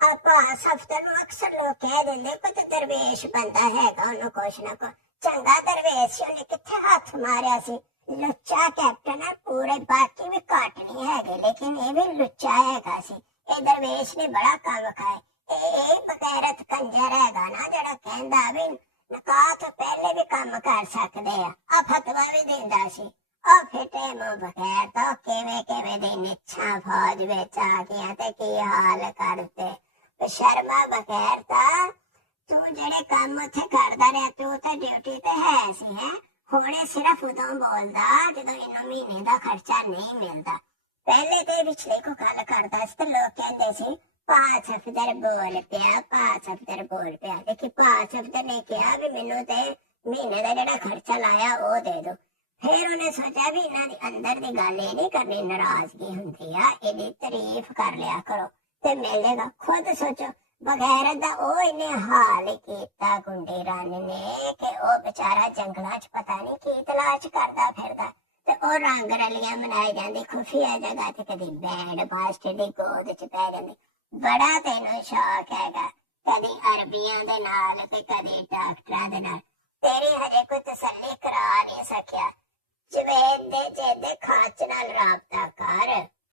पांच हफ्ते में अक्सर लोग कह देंगे कोई दरवेश बंदा हैगा उन्होंने कुछ ना कुछ चंगा दरवेश उन्हें किथे हाथ मारिया सी लुच्चा कैप्टन है पूरे बाकी भी घट नहीं है लेकिन ये भी लुच्चा हैगा सी ये दरवेश ने बड़ा काम खाए बगैरत कंजर हैगा ना जड़ा कहंदा भी निकाह तो पहले भी काम कर सकते आ फतवा भी दिंदा सी और फिटे मुंह बगैर तो किवें किवें दी निच्छा फौज विच आ गया ते की हाल करते शर्मा बगैर ता तू जेड़े काम उत्थे करदा रहा तू तो ड्यूटी ते है सी है हुणे सिर्फ उदों बोलदा जदों इन्नू महीने दा खर्चा नहीं मिलदा पहले ते पिछले को गल करदा सी ते लोग कहंदे सी पांच अफसर बोल पिया लेकिन पांच अफसर ने कहा भी मैनू ते महीने का जेड़ा खर्चा लाया वो दे दो फिर उन्हें सोचा भी इन्हां दी अंदर दी गल ये नहीं करनी नाराजगी हुंदी आ इहदी तारीफ कर लिया करो ते मिलेगा खुद सोचो बगैर दा ओ इन्हें हाल कीता गुंडे रानी ने कि ओ बेचारा जंगलां च पता नहीं की तलाश करदा फिरदा ते ओ रंग रलियां मनाई जांदी खुफिया जगह ते कदी बैंड बास्टे दी गोद च पै जांदी बड़ा तेनों शौक हैगा कदी अरबियां दे नाल ते कदी डॉक्टरां दे नाल तेरी हजे कोई तसल्ली करा नहीं सकिया जवेद दे जेदे खाच नाल राबता कर